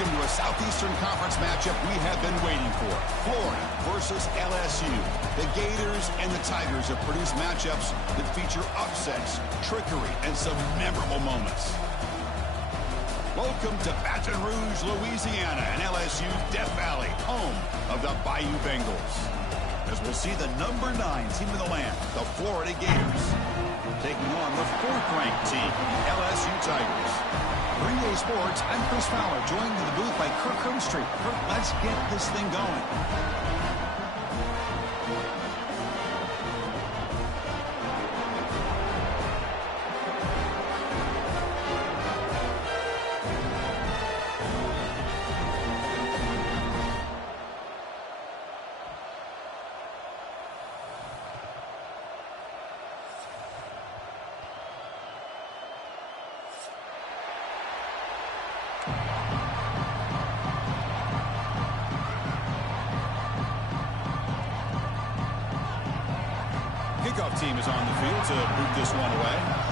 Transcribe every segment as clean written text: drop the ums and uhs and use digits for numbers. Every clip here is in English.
Welcome to a Southeastern Conference matchup we have been waiting for. Florida versus LSU. The Gators and the Tigers have produced matchups that feature upsets, trickery, and some memorable moments. Welcome to Baton Rouge, Louisiana, and LSU's Death Valley, home of the Bayou Bengals. As we'll see the number 9 team in the land, the Florida Gators, taking on the 4th-ranked team, the LSU Tigers. 3A Sports, I'm Chris Fowler, joined in the booth by Kirk Hermstreet. Kirk, let's get this thing going. Kickoff team is on the field to boot this one away.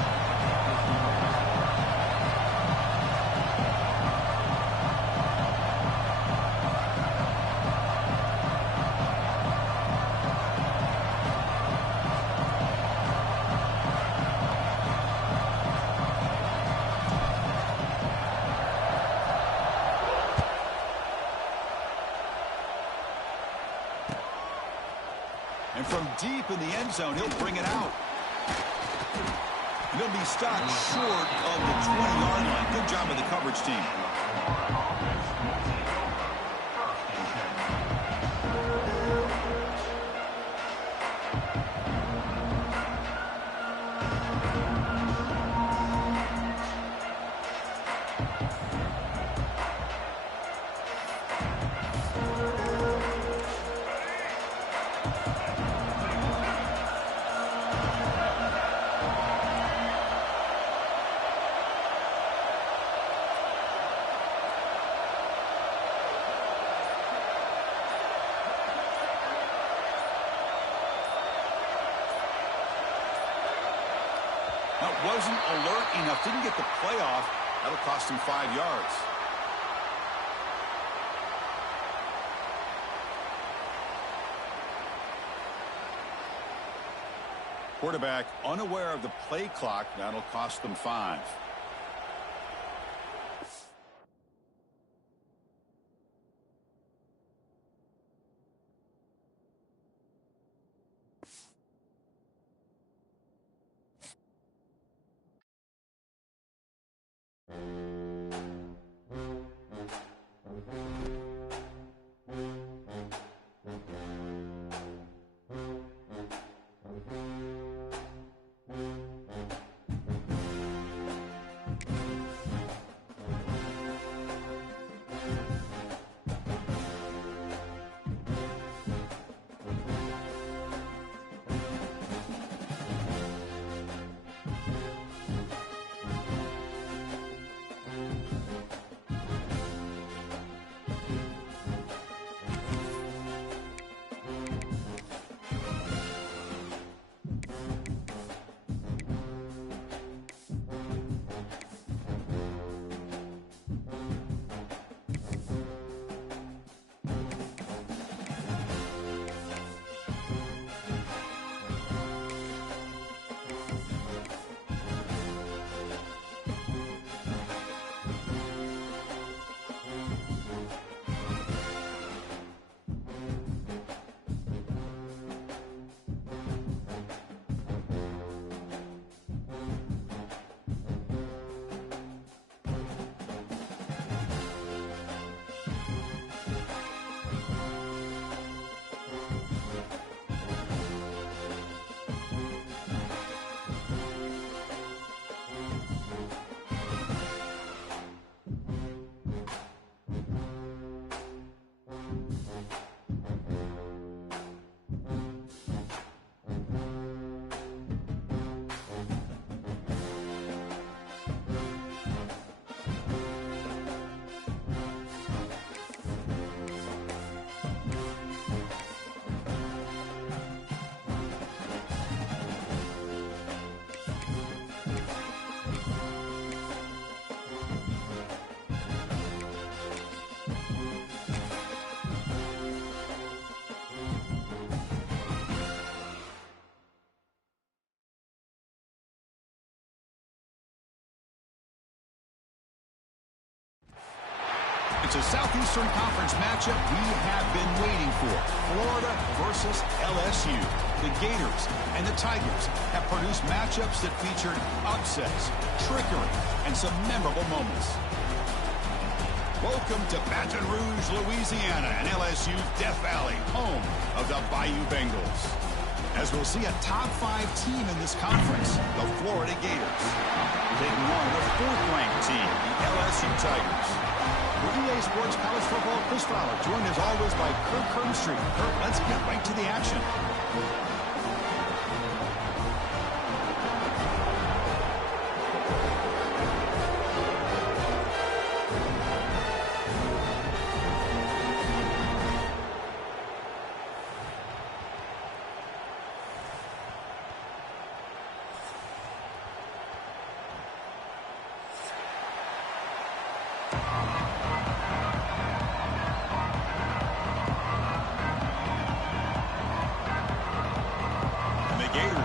And from deep in the end zone, he'll bring it out. And he'll be stopped short of the 20-yard line. Good job of the coverage team. Now, wasn't alert enough, didn't get the play off. That'll cost him 5 yards. Quarterback unaware of the play clock. That'll cost them 5. It's a Southeastern Conference matchup we have been waiting for. Florida versus LSU. The Gators and the Tigers have produced matchups that featured upsets, trickery, and some memorable moments. Welcome to Baton Rouge, Louisiana, and LSU's Death Valley, home of the Bayou Bengals. As we'll see a top-5 team in this conference, the Florida Gators, taking on the 4th-ranked team, the LSU Tigers. With EA Sports College Football, Chris Fowler, joined as always by Kirk Cronstreet. Kirk, let's get right to the action.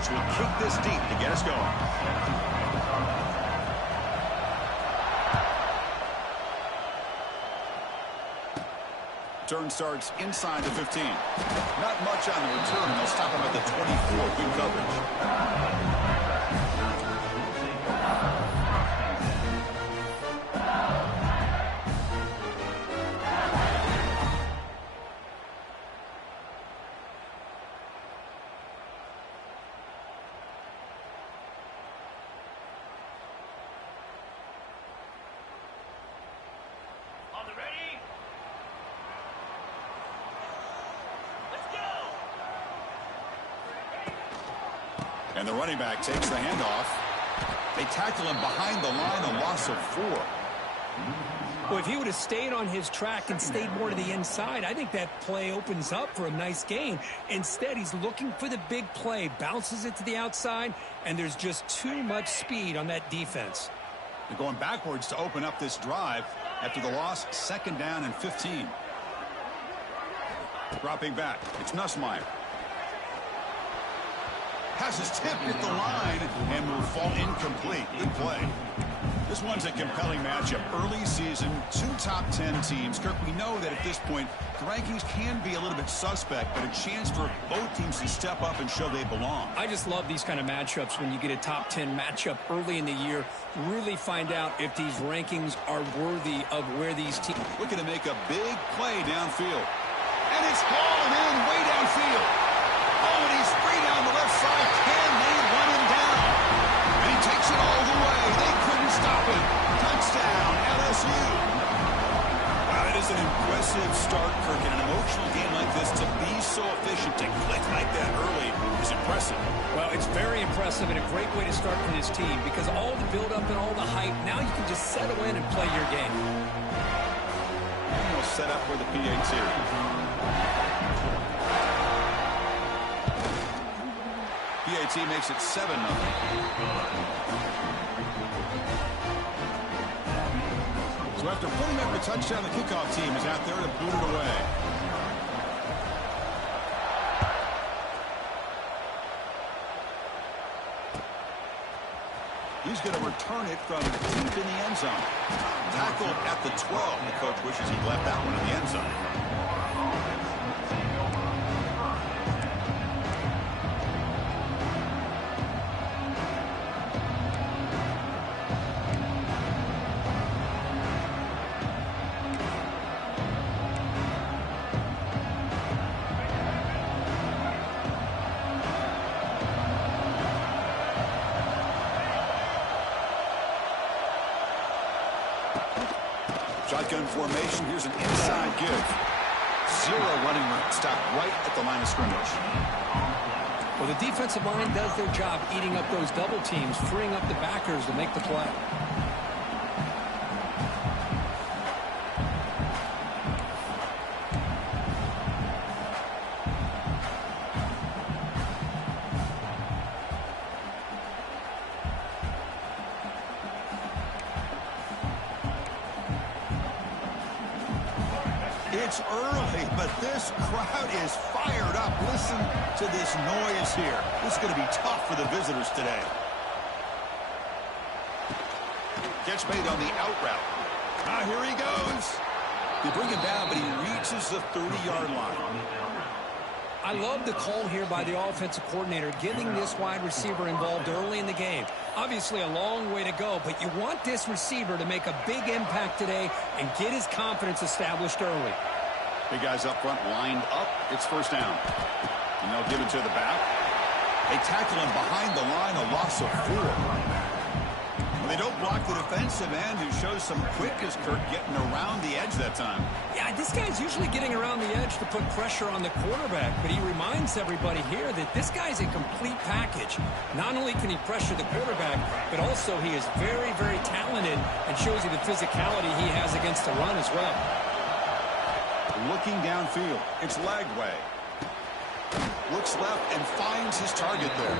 Will kick this deep to get us going. Turn starts inside the 15. Not much on the return. They'll stop him at the 24. Good coverage. And the running back takes the handoff. They tackle him behind the line, a loss of 4. Well, if he would have stayed on his track and stayed more to the inside, I think that play opens up for a nice gain. Instead, he's looking for the big play, bounces it to the outside, and there's just too much speed on that defense. They're going backwards to open up this drive after the loss, 2nd down and 15. Dropping back, it's Nussmeier. Has his tip hit the line and will fall incomplete. Good play. This one's a compelling matchup. Early season, 2 top 10 teams. Kirk, we know that at this point, the rankings can be a little bit suspect, but a chance for both teams to step up and show they belong. I just love these kind of matchups when you get a top 10 matchup early in the year. Really find out if these rankings are worthy of where these teams... Looking to make a big play downfield. And it's hauled in way downfield. Oh, and he's free down the left side. Can they run him down? And he takes it all the way. They couldn't stop him. Touchdown, LSU. Wow, that is an impressive start, Kirk. In an emotional game like this, to be so efficient, to click like that early is impressive. Well, it's very impressive and a great way to start for this team because all the build-up and all the hype, now you can just settle in and play your game. And we'll set up for the PAT. PAT makes it 7-0. So after putting up a touchdown, the kickoff team is out there to boot it away. He's going to return it from deep in the end zone. Tackled at the 12. The coach wishes he'd left that one in the end zone. Shotgun formation. Here's an inside give. 0 running room. Stop right at the line of scrimmage. Well, the defensive line does their job eating up those double teams, freeing up the backers to make the play. It's early, but this crowd is fired up. Listen to this noise here. This is going to be tough for the visitors today. Catch made on the out route. Here he goes. They bring him down, but he reaches the 30-yard line. I love the call here by the offensive coordinator, getting this wide receiver involved early in the game. Obviously a long way to go, but you want this receiver to make a big impact today and get his confidence established early. Big guys up front lined up. It's first down. And they'll give it to the back. They tackle him behind the line, a loss of 4. They don't block the defensive end, who shows some quickness, Kirk, getting around the edge that time. Yeah, this guy's usually getting around the edge to put pressure on the quarterback, but he reminds everybody here that this guy's a complete package. Not only can he pressure the quarterback, but also he is very, very talented and shows you the physicality he has against the run as well. Looking downfield, it's Lagway. Looks left and finds his target there.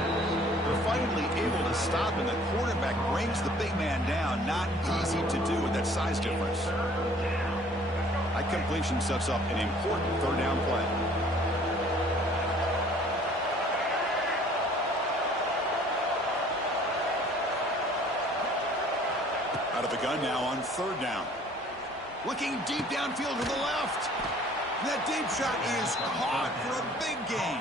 They're finally able to stop, and the quarterback brings the big man down. Not easy to do with that size difference. That completion sets up an important third down play. Out of the gun now on third down. Looking deep downfield to the left. That deep shot is caught for a big gain.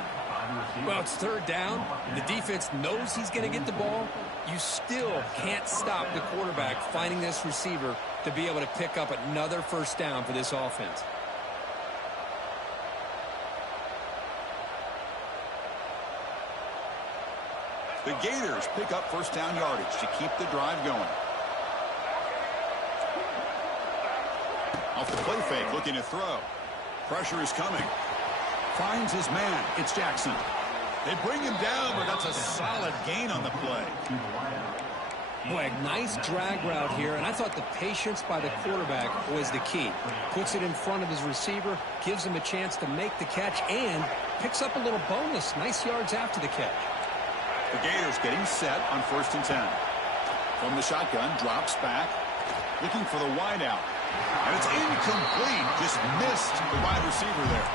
Well, it's third down. The defense knows he's going to get the ball. You still can't stop the quarterback finding this receiver to be able to pick up another first down for this offense. The Gators pick up first down yardage to keep the drive going. Off the play fake, looking to throw. Pressure is coming. Finds his man. It's Jackson. They bring him down, but that's a solid gain on the play. Boy, a nice drag route here, and I thought the patience by the quarterback was the key. Puts it in front of his receiver, gives him a chance to make the catch, and picks up a little bonus. Nice yards after the catch. The Gators getting set on 1st and 10. From the shotgun, drops back, looking for the wideout. And it's incomplete. Just missed the wide receiver there.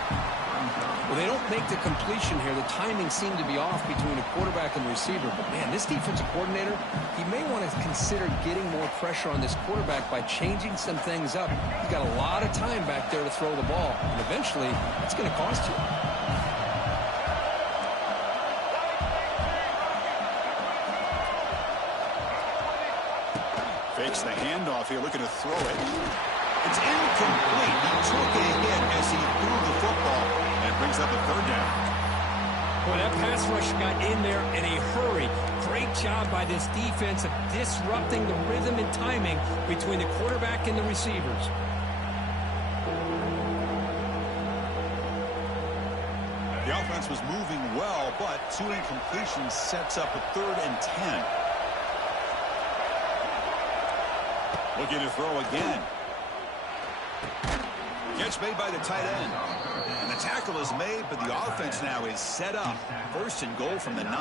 Well, they don't make the completion here. The timing seemed to be off between the quarterback and the receiver. But, man, this defensive coordinator, he may want to consider getting more pressure on this quarterback by changing some things up. He's got a lot of time back there to throw the ball. And eventually, it's going to cost you. Fakes the handoff here, looking to throw it. It's incomplete. He took a hit as he threw the football, and it brings up a third down. Boy, that pass rush got in there in a hurry. Great job by this defense of disrupting the rhythm and timing between the quarterback and the receivers. The offense was moving well, but 2 incompletions sets up a 3rd and 10. Looking to throw again. Catch made by the tight end. And the tackle is made, but the offense now is set up. 1st and goal from the 9.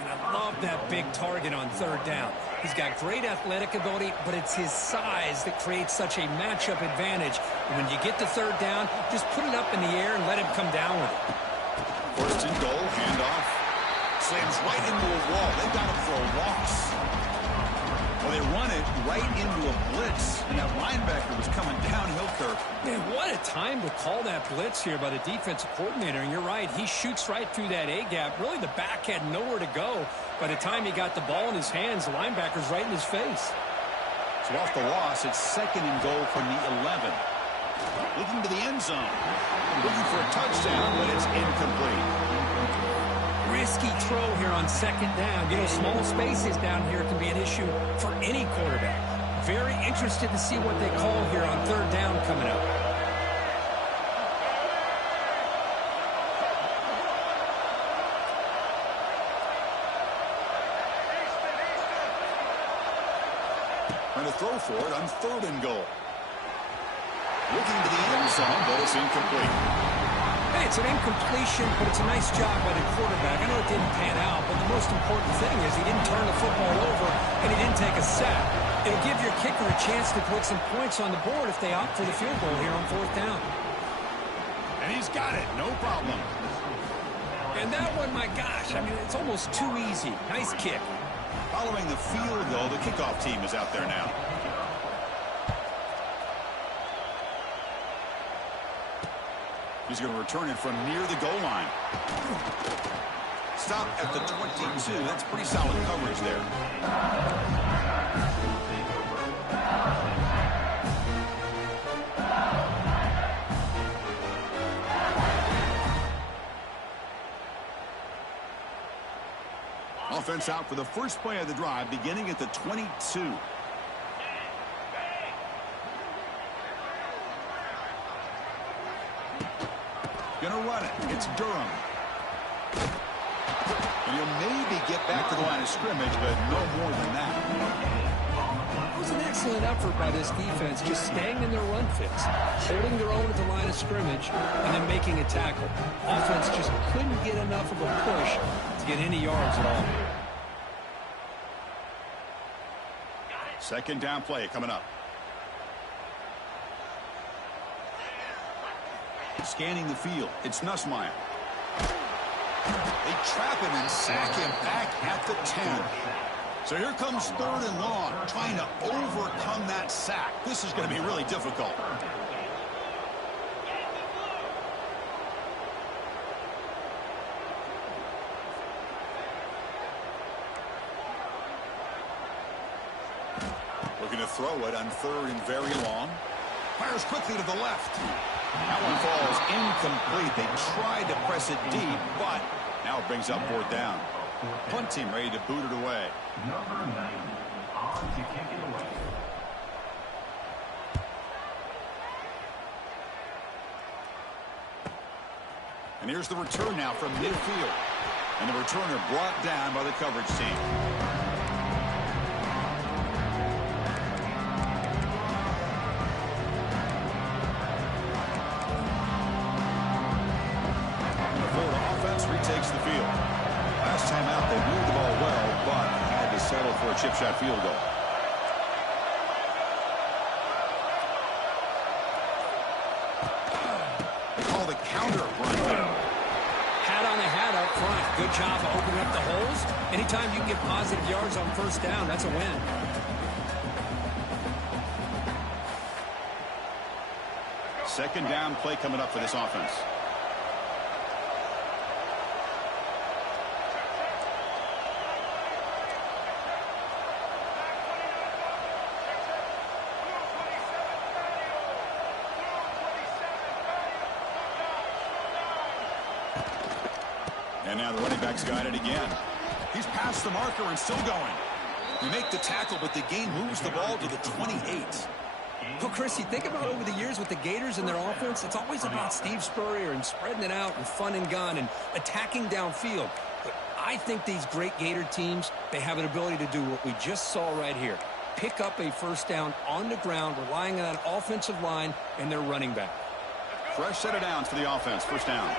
And I love that big target on third down. He's got great athletic ability, but it's his size that creates such a matchup advantage. And when you get to third down, just put it up in the air and let him come down with it. 1st and goal, handoff. Slams right into a wall. They've got him for a loss. Well, they run it right into a blitz, and that linebacker was coming downhill, Kirk. Man, what a time to call that blitz here by the defensive coordinator. And you're right, he shoots right through that A-gap. Really, the back had nowhere to go. By the time he got the ball in his hands, the linebacker's right in his face. So off the loss, it's 2nd and goal from the 11. Looking to the end zone. Looking for a touchdown, but it's incomplete. Risky throw here on 2nd down. You know, small spaces down here can be an issue for any quarterback. Very interested to see what they call here on 3rd down coming up. Trying to throw for it on 3rd and goal. Looking to the end zone, but it's incomplete. Hey, it's an incompletion, but it's a nice job by the quarterback. I know it didn't pan out, but the most important thing is he didn't turn the football over and he didn't take a sack. It'll give your kicker a chance to put some points on the board if they opt for the field goal here on 4th down. And he's got it, no problem. And that one, my gosh, I mean, it's almost too easy. Nice kick. Following the field goal, the kickoff team is out there now. He's going to return it from near the goal line. Stop at the 22. That's pretty solid coverage there. Offense out for the first play of the drive, beginning at the 22. Gonna run it. It's Durham. And he'll maybe get back to the line of scrimmage, but no more than that. It was an excellent effort by this defense, just staying in their run fits, holding their own at the line of scrimmage, and then making a tackle. Offense just couldn't get enough of a push to get any yards at all. Second down play coming up. Scanning the field. It's Nussmeier. They trap him and sack him back at the 10. So here comes 3rd and long, trying to overcome that sack. This is going to be really difficult. Looking to throw it on 3rd and very long. Fires quickly to the left. That one falls incomplete. They tried to press it deep, but now it brings up 4th down. Punt team ready to boot it away. Number 90, on to kick it away. And here's the return now from midfield. And the returner brought down by the coverage team. Retakes the field. Last time out, they moved the ball well, but had to settle for a chip shot field goal. They call the counter run here. Hat on the hat up front. Good job of opening up the holes. Anytime you can get positive yards on 1st down, that's a win. Second down play coming up for this offense. And now the running back's got it again. He's past the marker and still going. You make the tackle, but the gain moves the ball to the 28. Well, Chris, you think about over the years with the Gators and their offense, it's always about Steve Spurrier and spreading it out and fun and gun and attacking downfield. But I think these great Gator teams, they have an ability to do what we just saw right here. Pick up a 1st down on the ground, relying on an offensive line and their running back. Fresh set of downs for the offense. 1st down.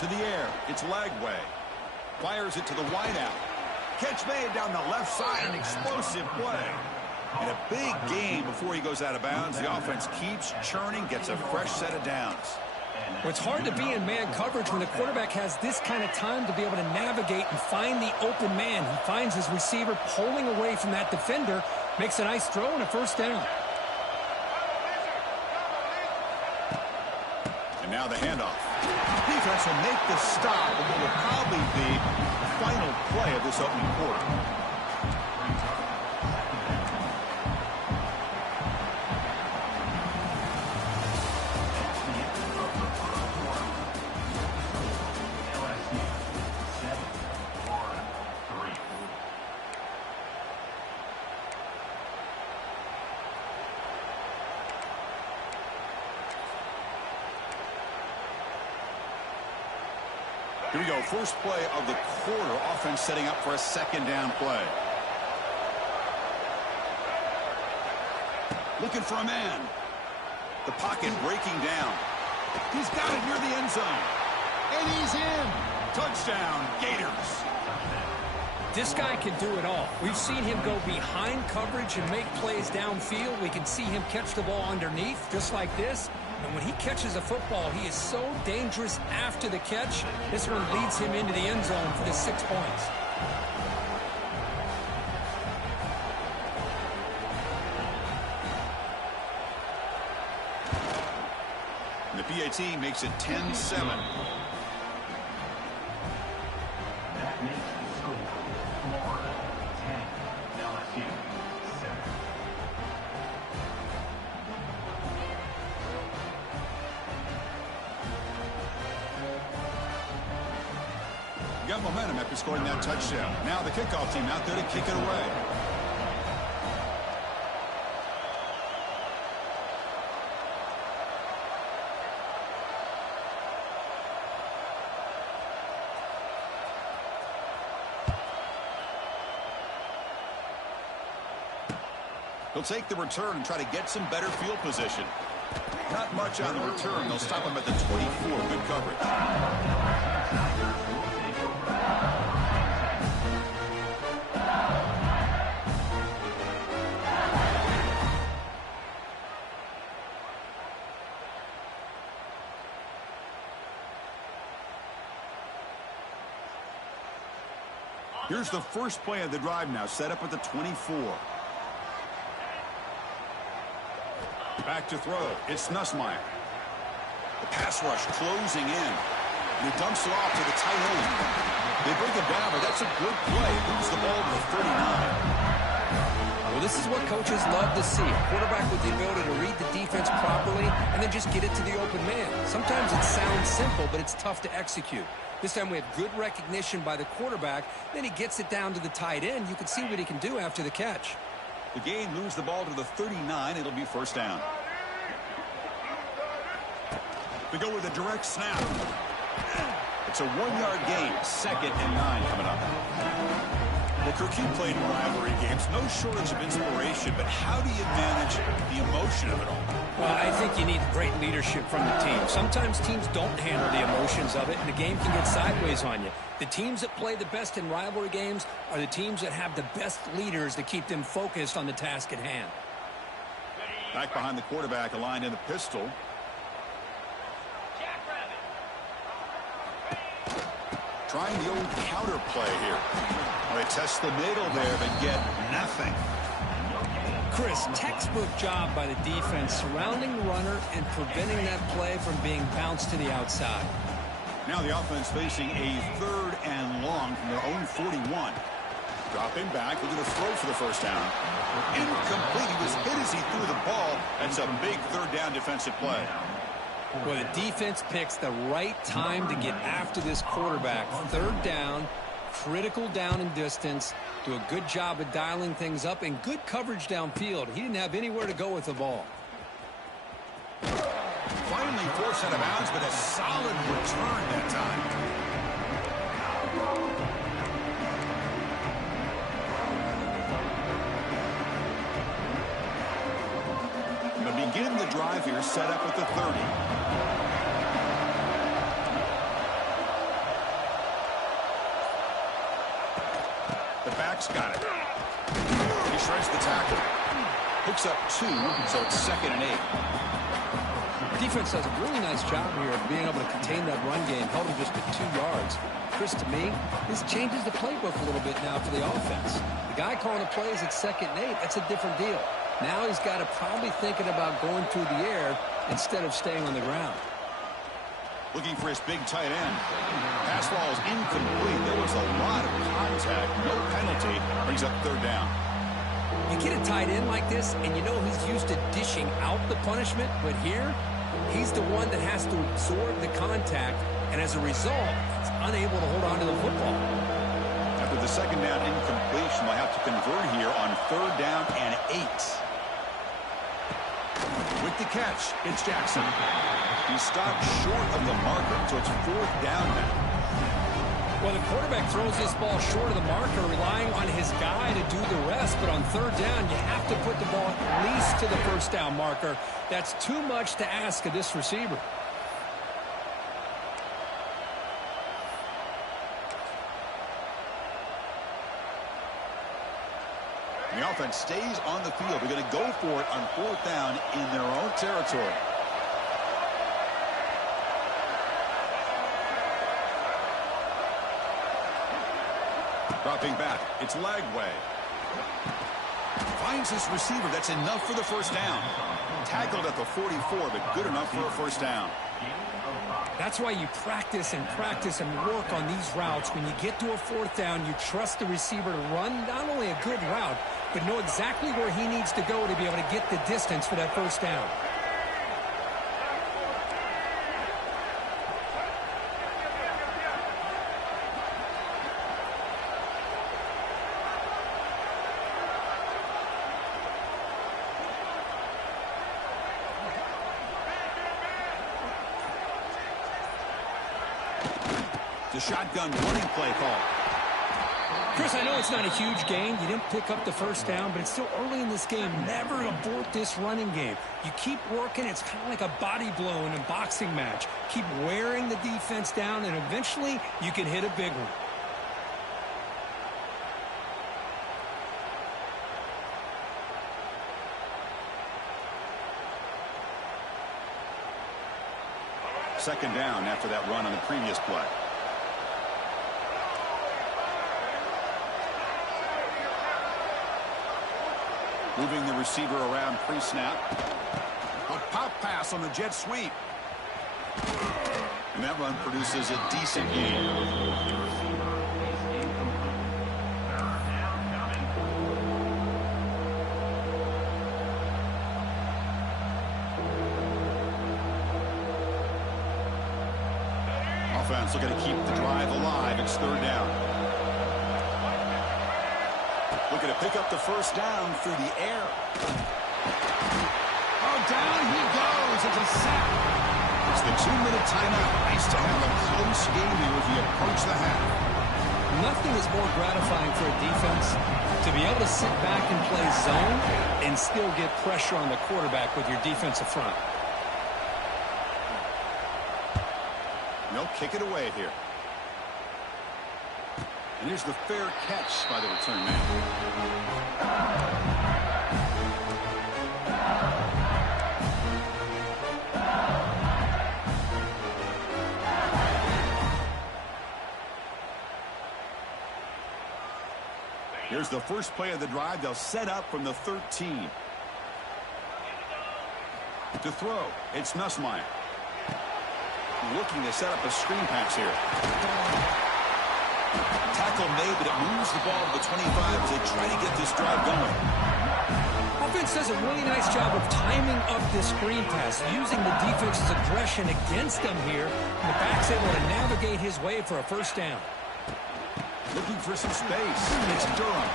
To the air, it's Lagway. Fires it to the wideout. Catch made down the left side, an explosive play. And a big gain before he goes out of bounds. The offense keeps churning, gets a fresh set of downs. Well, it's hard to be in man coverage when the quarterback has this kind of time to be able to navigate and find the open man. He finds his receiver pulling away from that defender, makes a nice throw and a 1st down. And now the handoff. Defense will make the stop, and what will probably be the final play of this opening quarter. Here we go, first play of the quarter. Offense setting up for a 2nd down play. Looking for a man. The pocket breaking down. He's got it near the end zone. And he's in. Touchdown, Gators. This guy can do it all. We've seen him go behind coverage and make plays downfield. We can see him catch the ball underneath, just like this. And when he catches a football, he is so dangerous after the catch. This one leads him into the end zone for the 6 points. And the PAT makes it 10-7. That makes the score Florida 10, LSU 7. Got momentum after scoring that touchdown. Now the kickoff team out there to kick it away. He'll take the return and try to get some better field position. Not much on the return. They'll stop him at the 24. Good coverage. Here's the first play of the drive now, set up at the 24. Back to throw. It's Nussmeier. The pass rush closing in. And he dumps it off to the tight end. They bring it down, but that's a good play. Moves the ball to the 39. Well, this is what coaches love to see. A quarterback with the ability to read the defense properly and then just get it to the open man. Sometimes it sounds simple, but it's tough to execute. This time we have good recognition by the quarterback. Then he gets it down to the tight end. You can see what he can do after the catch. The gain moves the ball to the 39. It'll be first down. They go with a direct snap. It's a 1-yard gain. 2nd and 9 coming up. Well, Kirk, you played in rivalry games. No shortage of inspiration, but how do you manage the emotion of it all? Well, I think you need great leadership from the team. Sometimes teams don't handle the emotions of it, and the game can get sideways on you. The teams that play the best in rivalry games are the teams that have the best leaders to keep them focused on the task at hand. Back behind the quarterback, aligned in the pistol. Trying the old counter play here. Well, they test the middle there, but get nothing. Chris, textbook job by the defense surrounding the runner and preventing that play from being bounced to the outside. Now the offense facing a 3rd and long from their own 41. Dropping back, looking to throw for the first down. Incomplete. He was hit as he threw the ball. That's a big 3rd down defensive play. Well, the defense picks the right time to get after this quarterback. 3rd down, critical down and distance. Do a good job of dialing things up and good coverage downfield. He didn't have anywhere to go with the ball. Finally forced out of bounds, but a solid return that time. But begin the drive here, set up at the 30. The back's got it. He shreds the tackle. Picks up 2, so it's 2nd and 8. Defense does a really nice job here of being able to contain that run game, held him just at 2 yards. Chris, to me, this changes the playbook a little bit now for the offense. The guy calling the plays at 2nd and 8, that's a different deal. Now he's got to probably thinking about going through the air instead of staying on the ground. Looking for his big tight end. Pass ball is incomplete. There was a lot of contact. No penalty. Brings up 3rd down. You get a tight end like this, and you know he's used to dishing out the punishment, but here, he's the one that has to absorb the contact, and as a result, he's unable to hold on to the football. After the 2nd down incompletion, they'll have to convert here on 3rd down and 8. With the catch, it's Jackson. He stopped short of the marker, so it's 4th down now. Well, the quarterback throws this ball short of the marker, relying on his guy to do the rest. But on 3rd down, you have to put the ball at least to the 1st down marker. That's too much to ask of this receiver. The offense stays on the field. They're going to go for it on 4th down in their own territory. Dropping back, it's Lagway. Finds his receiver. That's enough for the 1st down. Tackled at the 44, but good enough for a 1st down. That's why you practice and practice and work on these routes. When you get to a fourth down, you trust the receiver to run not only a good route, but know exactly where he needs to go to be able to get the distance for that first down. The shotgun running play call. Chris, I know it's not a huge gain. You didn't pick up the first down, but it's still early in this game. Never abort this running game. You keep working. It's kind of like a body blow in a boxing match. Keep wearing the defense down, and eventually you can hit a big one. Second down after that run on the previous play. Moving the receiver around pre-snap. A pop pass on the jet sweep. And that run produces a decent gain. Offense looking to keep the drive alive. It's third down. Looking to pick up the first down through the air. Oh, down he goes. It's a sack. It's the 2-minute timeout. Nice to have a close game here as we approach the half. Nothing is more gratifying for a defense to be able to sit back and play zone and still get pressure on the quarterback with your defensive front. They'll kick it away here. And here's the fair catch by the return man. Here's the first play of the drive. They'll set up from the 13. To throw, it's Nussmeier. Looking to set up a screen pass here. Tackle made, but it moves the ball to the 25 as they try to get this drive going. Offense does a really nice job of timing up this screen pass, using the defense's aggression against them here. And the back's able to navigate his way for a first down. Looking for some space. It's Durham.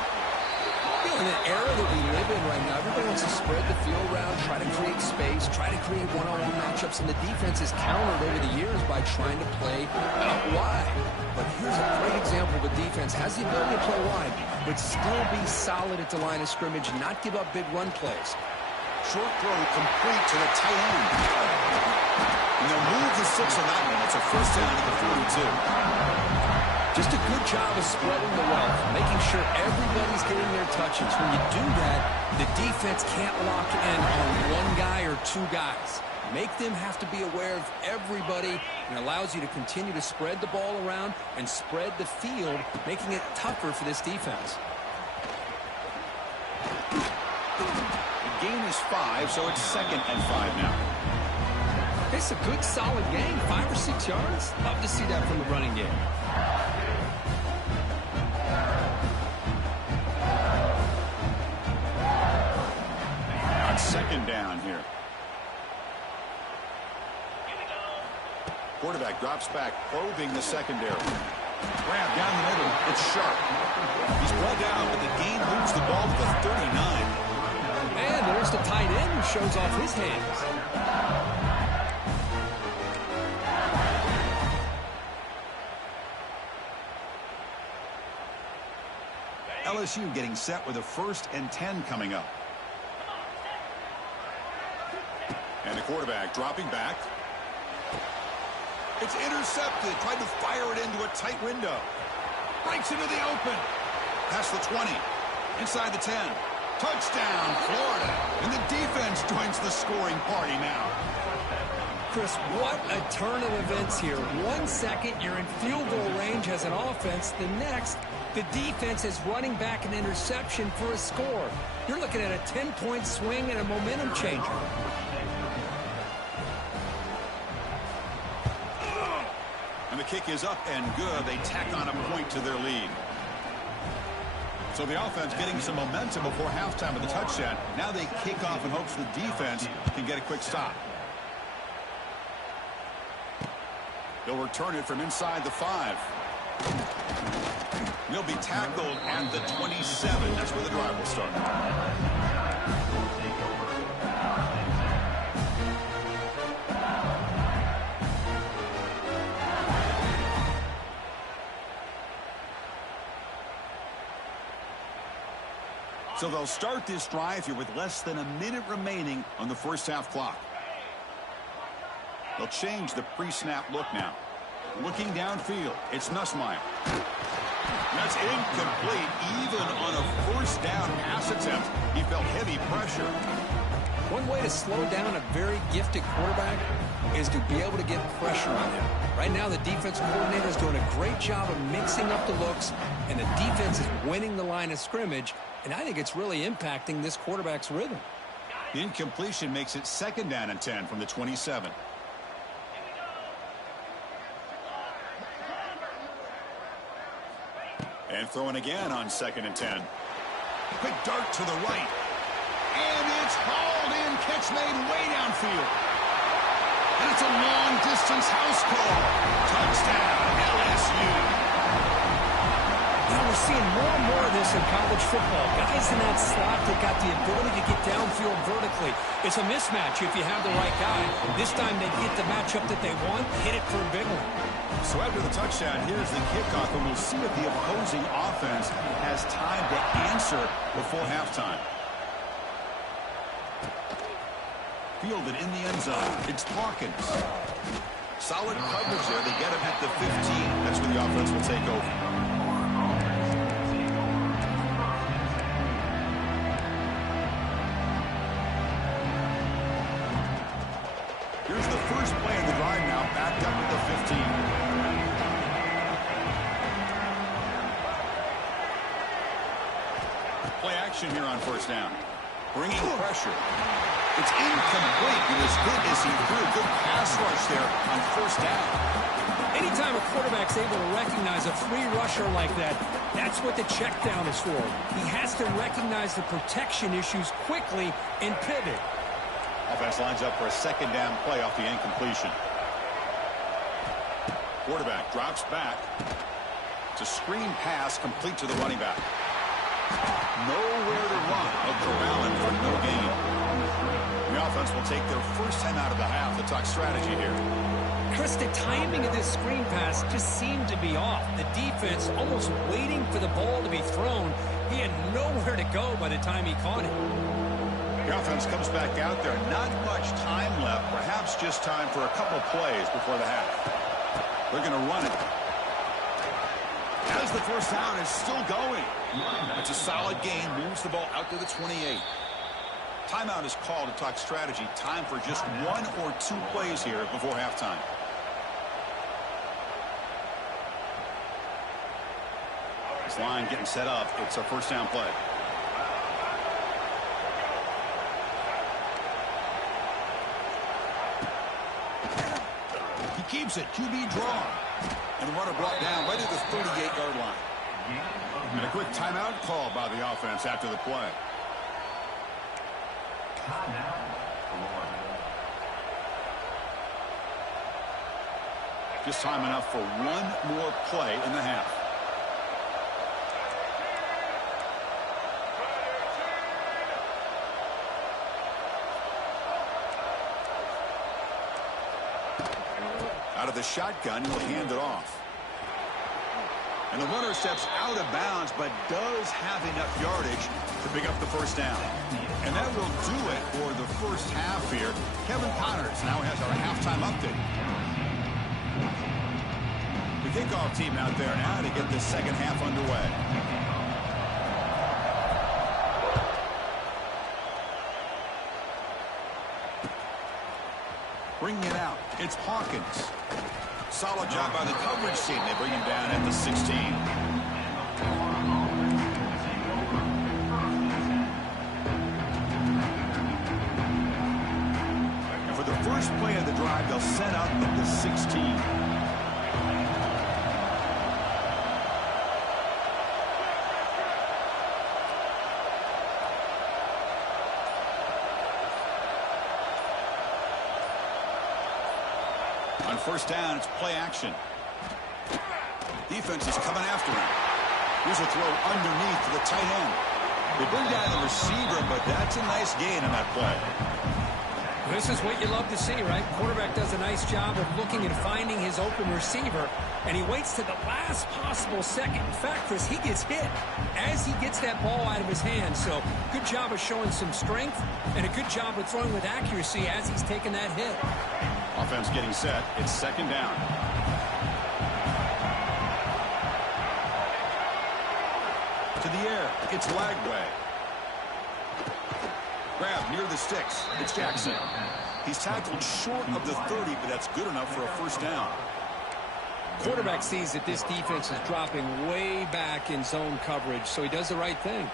You know, in an era that we live in right now, everybody wants to spread the field around, try to create space, try to create one-on-one matchups, and the defense is countered over the years by trying to play out wide. But here's a great example of a defense has the ability to play wide, but still be solid at the line of scrimmage and not give up big run plays. Short throw complete to the tight end. And they'll move the 6 on that one. It's a first down at the 42. Just a good job of spreading the wealth, making sure everybody's getting their touches. When you do that, the defense can't lock in on one guy or two guys. Make them have to be aware of everybody, and allows you to continue to spread the ball around and spread the field, making it tougher for this defense. The gain is 5, so it's 2nd and 5 now. It's a good, solid gain, 5 or 6 yards. Love to see that from the running game. On second down here. Quarterback drops back, probing the secondary. Grab down the middle. It's Sharp. He's brought down, but the gain moves the ball to the 39. And there's the tight end who shows off his hands. LSU getting set with a 1st and 10 coming up. And the quarterback dropping back. It's intercepted. Tried to fire it into a tight window. Breaks into the open. Past the 20. Inside the 10. Touchdown, Florida. And the defense joins the scoring party now. Chris, what a turn of events here. 1 second, you're in field goal range as an offense. The next, the defense is running back an interception for a score. You're looking at a 10-point swing and a momentum changer. the kick is up and good. They tack on a point to their lead. So the offense getting some momentum before halftime with the touchdown. Now they kick off in hopes the defense can get a quick stop. They'll return it from inside the 5. He'll be tackled at the 27. That's where the drive will start. So they'll start this drive here with less than a minute remaining on the first half clock. They'll change the pre-snap look now. Looking downfield, it's Nussmeier. That's incomplete. Even on a first down pass attempt, he felt heavy pressure. One way to slow down a very gifted quarterback is to be able to get pressure on him. Right now, the defensive coordinator is doing a great job of mixing up the looks, and the defense is winning the line of scrimmage, and I think it's really impacting this quarterback's rhythm. The incompletion makes it 2nd down and 10 from the 27. And throwing again on 2nd and 10. Quick dart to the right. And it's hauled in. Catch made way downfield. And it's a long-distance house call. Touchdown, LSU. Now we're seeing more and more of this in college football. Guys in that slot that got the ability to get downfield vertically. It's a mismatch if you have the right guy. This time they get the matchup that they want, hit it for a big one. So after the touchdown, here's the kickoff, and we'll see if the opposing offense has time to answer before halftime. Fielded in the end zone. It's Hawkins. Solid coverage there. They get him at the 15. That's where the offense will take over. Here's the first play of the drive now, backed up at the 15. Play action here on first down. Bringing pressure. It's incomplete. It was good as he threw a good pass rush there on first down. Anytime a quarterback's able to recognize a free rusher like that, that's what the check down is for. He has to recognize the protection issues quickly and pivot. Offense lines up for a 2nd down play off the incompletion. Quarterback drops back. It's a screen pass complete to the running back. Nowhere to run. A corralling for no gain. The offense will take their first time out of the half. The talk strategy here. Chris, the timing of this screen pass just seemed to be off. The defense almost waiting for the ball to be thrown. He had nowhere to go by the time he caught it. The offense comes back out there. Not much time left. Perhaps just time for a couple plays before the half. They're going to run it. As the first down is still going. It's a solid gain. Moves the ball out to the 28. Timeout is called to talk strategy. Time for just 1 or 2 plays here before halftime. This line getting set up. It's a first down play. He keeps it. QB draw. And the runner brought down right at the 38-yard line. And a quick timeout call by the offense after the play. Just time enough for one more play in the half. Out of the shotgun, he'll hand it off. And the runner steps out of bounds, but does have enough yardage to pick up the first down. And that will do it for the first half here. Kevin Connors now has our halftime update. The kickoff team out there now to get the second half underway. Bringing it out, it's Hawkins. Solid job by the coverage team. They bring him down at the 16. And for the first play of the drive, they'll set up at the 16. On first down, it's play action. Defense is coming after him. Here's a throw underneath to the tight end. They bring down the receiver, but that's a nice gain on that play. This is what you love to see, right? Quarterback does a nice job of looking and finding his open receiver, and he waits to the last possible second. In fact, Chris, he gets hit as he gets that ball out of his hand. So good job of showing some strength and a good job of throwing with accuracy as he's taking that hit. Offense getting set. It's second down. To the air. It's Lagway. Grab near the sticks. It's Jackson. He's tackled short of the 30, but that's good enough for a first down. Quarterback sees that this defense is dropping way back in zone coverage, so he does the right thing.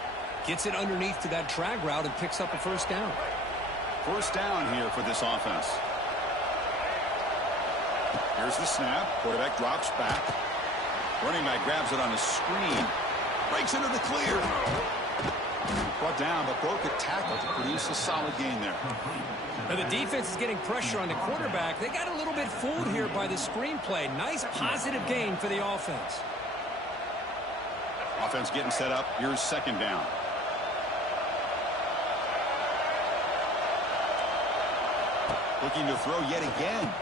Gets it underneath to that drag route and picks up a first down. First down here for this offense. Here's the snap. Quarterback drops back. Running back grabs it on a screen. Breaks into the clear. Brought down, but broke a tackle to produce a solid gain there. Now the defense is getting pressure on the quarterback. They got a little bit fooled here by the screenplay. Nice positive gain for the offense. Offense getting set up. Here's second down. Looking to throw yet again.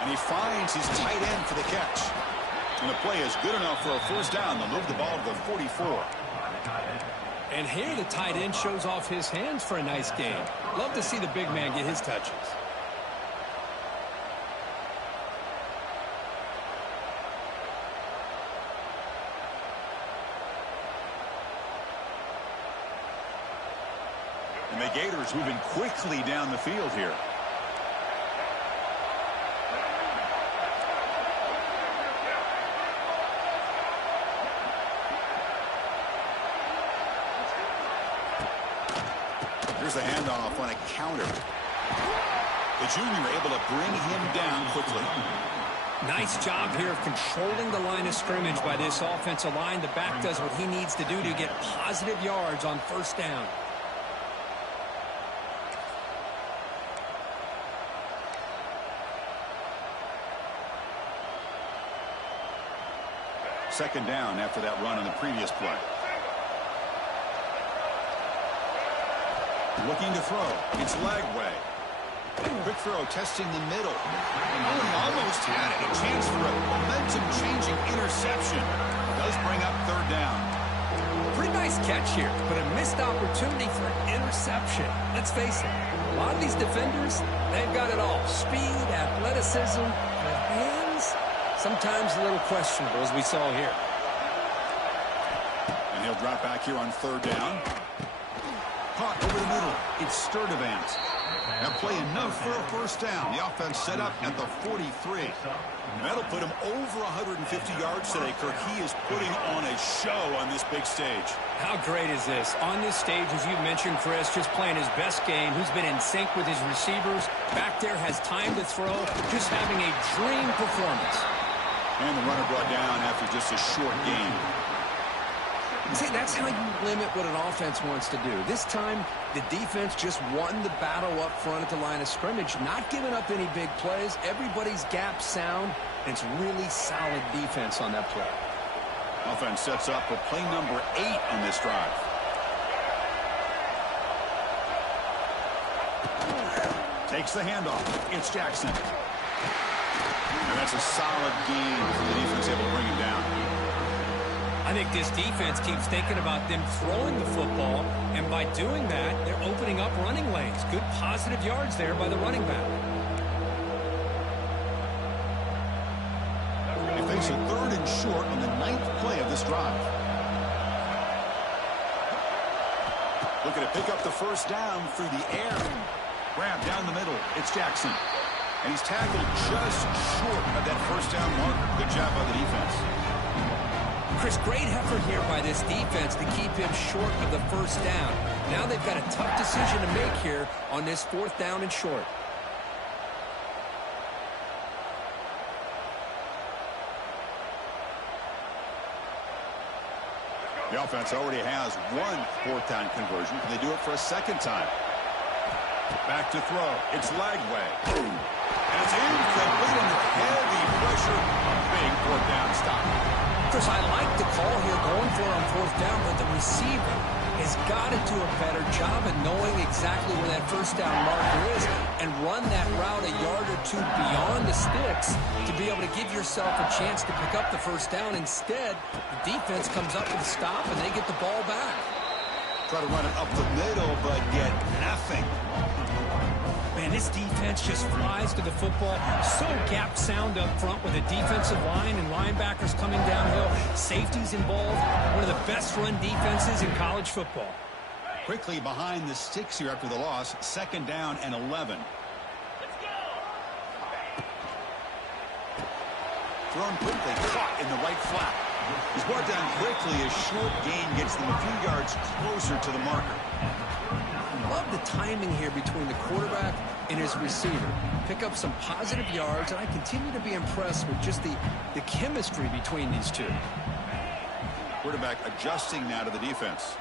And he finds his tight end for the catch. And the play is good enough for a first down. They'll move the ball to the 44. And here the tight end shows off his hands for a nice gain. Love to see the big man get his touches. And the Gators moving quickly down the field here. Here's the handoff on a counter. The junior able to bring him down quickly. Nice job here of controlling the line of scrimmage by this offensive line. The back does what he needs to do to get positive yards on first down. Second down after that run on the previous play. Looking to throw. It's Lagway. Quick throw, testing the middle. And he almost had it. A chance for a momentum-changing interception. Does bring up third down. Pretty nice catch here, but a missed opportunity for an interception. Let's face it, a lot of these defenders, they've got it all. Speed, athleticism, but hands, sometimes a little questionable, as we saw here. And he'll drop back here on third down. Caught over the middle. It's Sturdivant. That play enough for a first down. The offense set up at the 43. And that'll put him over 150 yards today, Kirk. He is putting on a show on this big stage. How great is this? On this stage, as you mentioned, Chris, just playing his best game. Who's been in sync with his receivers. Back there has time to throw. Just having a dream performance. And the runner brought down after just a short game. See, that's how you limit what an offense wants to do. This time, the defense just won the battle up front at the line of scrimmage, not giving up any big plays. Everybody's gap sound, and it's really solid defense on that play. Offense sets up for play number 8 on this drive. Takes the handoff. It's Jackson. And that's a solid game for the defense able to bring him down. I think this defense keeps thinking about them throwing the football, and by doing that, they're opening up running lanes. Good positive yards there by the running back. They face a third and short on the 9th play of this drive. Looking to pick up the first down through the air. Grab down the middle. It's Jackson. And he's tackled just short of that first down marker. Good job by the defense. Chris, great effort here by this defense to keep him short of the first down. Now they've got a tough decision to make here on this 4th down and short. The offense already has one 4th down conversion. Can they do it for a second time? Back to throw. It's Lagway. And it's incomplete under heavy pressure. A big fourth down stop. Chris, I like the call here going for it on fourth down, but the receiver has got to do a better job of knowing exactly where that first down marker is and run that route a yard or two beyond the sticks to be able to give yourself a chance to pick up the first down. Instead, the defense comes up with a stop and they get the ball back. Try to run it up the middle, but get nothing. Man, this defense just flies to the football. So gap sound up front with a defensive line and linebackers coming downhill. Safeties involved. One of the best run defenses in college football. Quickly behind the sticks here after the loss. 2nd down and 11. Thrown quickly, caught in the right flat. He's brought down quickly. A short gain gets them a few yards closer to the marker. Love the timing here between the quarterback and his receiver. Pick up some positive yards, and I continue to be impressed with just the chemistry between these two. Quarterback adjusting now to the defense.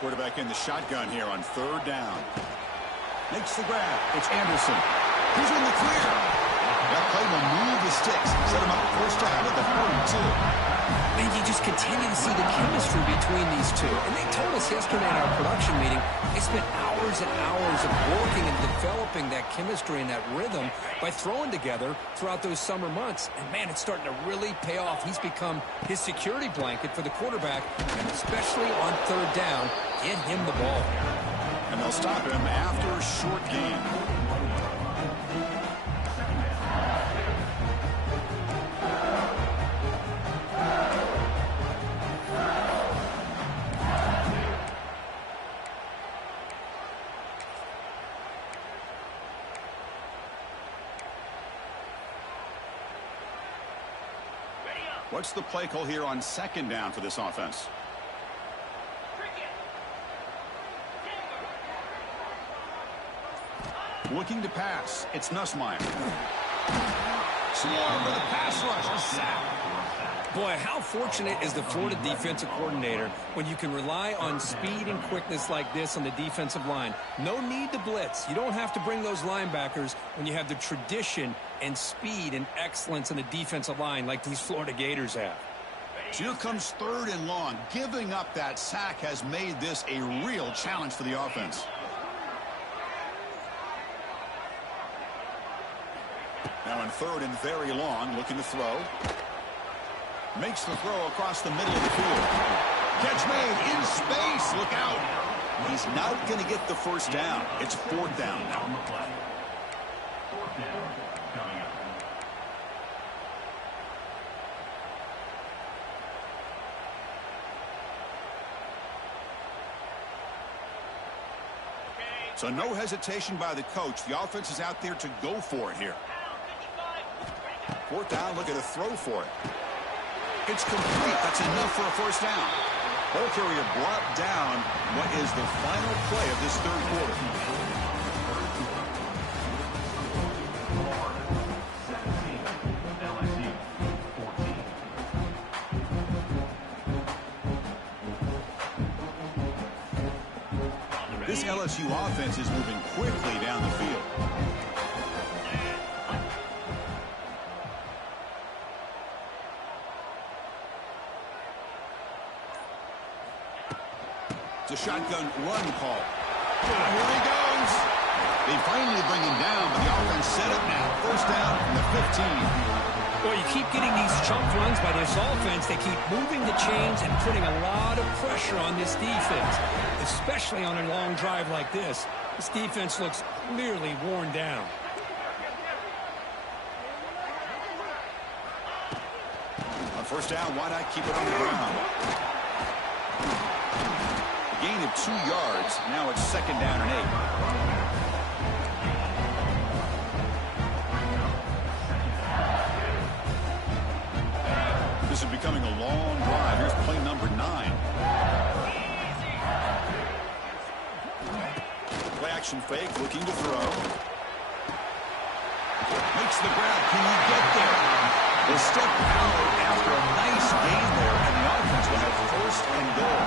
Quarterback in the shotgun here on 3rd down. Makes the grab. It's Anderson. He's in the clear. That play will move the sticks. Set him up first down at the 42. And you just continue to see the chemistry between these two. And they told us yesterday in our production meeting, they spent hours and hours of working and developing that chemistry and that rhythm by throwing together throughout those summer months. And, man, it's starting to really pay off. He's become his security blanket for the quarterback, and especially on 3rd down, get him the ball. And they'll stop him after a short gain. What's the play call here on 2nd down for this offense? Looking to pass. It's Nussmeier. Swarm with a pass rush. A sack. Boy, how fortunate is the Florida defensive coordinator when you can rely on speed and quickness like this on the defensive line. No need to blitz. You don't have to bring those linebackers when you have the tradition and speed and excellence in the defensive line like these Florida Gators have. So here comes 3rd and long. Giving up that sack has made this a real challenge for the offense. Now in 3rd and very long, looking to throw. Makes the throw across the middle of the field. Catch made in space. Look out. He's not going to get the first down. It's 4th down now. So no hesitation by the coach. The offense is out there to go for it here. 4th down, look at a throw for it. It's complete. That's enough for a first down. Ball carrier brought down what is the final play of this 3rd quarter. This LSU offense is moving quickly down the field. It's a shotgun run call. Here he goes. They finally bring him down, but the offense set up now. First down from the 15. Well, you keep getting these chunk runs by this offense. They keep moving the chains and putting a lot of pressure on this defense, especially on a long drive like this. This defense looks clearly worn down. On first down, why not keep it on the ground? A gain of 2 yards. Now it's 2nd down and 8. This is becoming a long drive. Here's play number 9. Play action fake, looking to throw. Makes the grab. Can he get there? They step out after a nice gain there, and the offense will have 1st and goal.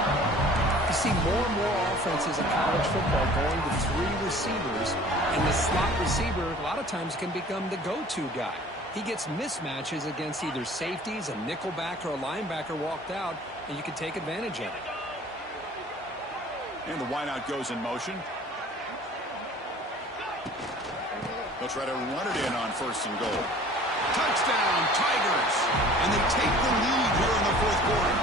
see more and more offenses in college football going to 3 receivers, and the slot receiver a lot of times can become the go-to guy. He gets mismatches against either safeties, a nickelbacker, or a linebacker walked out, and you can take advantage of it. And the wideout goes in motion. They'll try to run it in on 1st and goal. Touchdown, Tigers! And they take the lead here in the 4th quarter.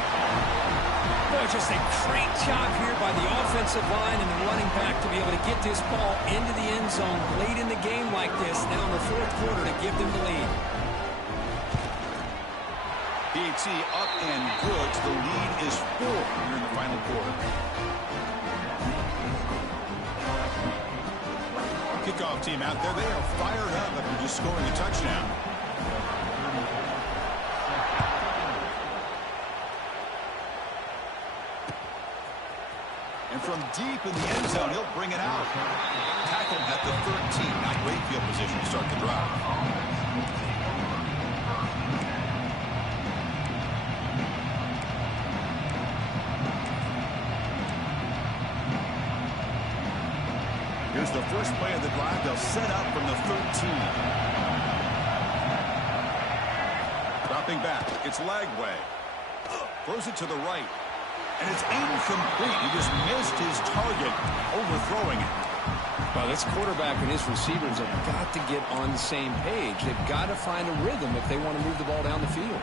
Boy, just a great job here by the offensive line and the running back to be able to get this ball into the end zone late in the game like this, now in the 4th quarter, to give them the lead. PAT up and good. The lead is 4 here in the final quarter. Kickoff team out there. They are fired up after just scoring a touchdown. And from deep in the end zone, he'll bring it out. Tackle at the 13. Not great field position to start the drive. Here's the first play of the drive. They'll set up from the 13. Dropping back. It's Lagway. Throws it to the right. And it's incomplete. He just missed his target, overthrowing it. Well, this quarterback and his receivers have got to get on the same page. They've got to find a rhythm if they want to move the ball down the field.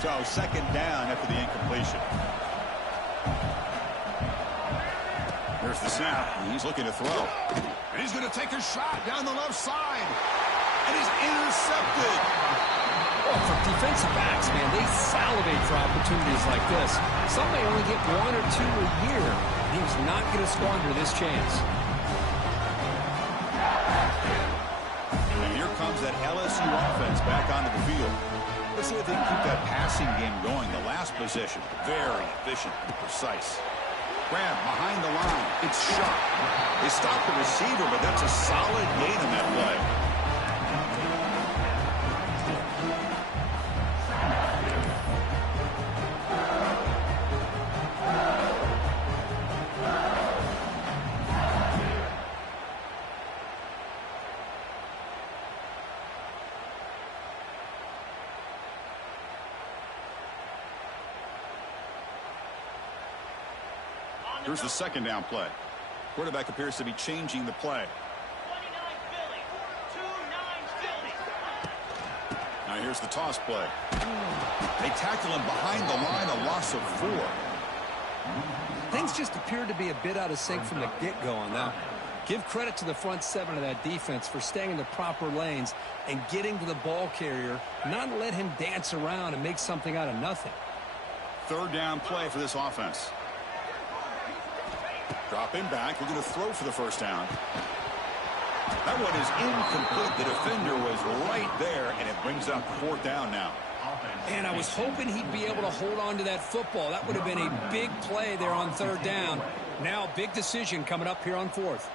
So 2nd down after the incompletion. There's the snap. He's looking to throw. And he's going to take a shot down the left side. And he's intercepted. Well, for defensive backs, man, they salivate for opportunities like this. Some may only get 1 or 2 a year. He's not going to squander this chance. And here comes that LSU offense back onto the field. Let's see if they can keep that passing game going. The last possession, very efficient and precise. Grab behind the line. It's shot. They stop the receiver, but that's a solid gain on that play. Here's the 2nd down play. Quarterback appears to be changing the play. 29 Philly. Now here's the toss play. They tackle him behind the line, a loss of 4. Things just appeared to be a bit out of sync from the get-go on that. Give credit to the front 7 of that defense for staying in the proper lanes and getting to the ball carrier, not let him dance around and make something out of nothing. 3rd down play for this offense. Dropping back, looking to throw for the 1st down. That one is incomplete. The defender was right there, and it brings up 4th down now. And I was hoping he'd be able to hold on to that football. That would have been a big play there on 3rd down. Now, big decision coming up here on 4th.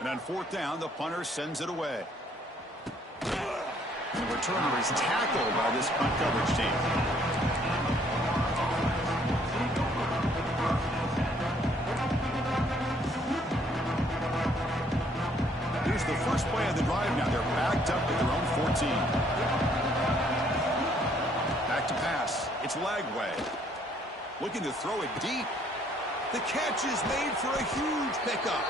And on 4th down, the punter sends it away. And the returner is tackled by this punt coverage team. Here's the first play of the drive now. They're backed up at their own 14. Back to pass. It's Lagway. Looking to throw it deep. The catch is made for a huge pickup.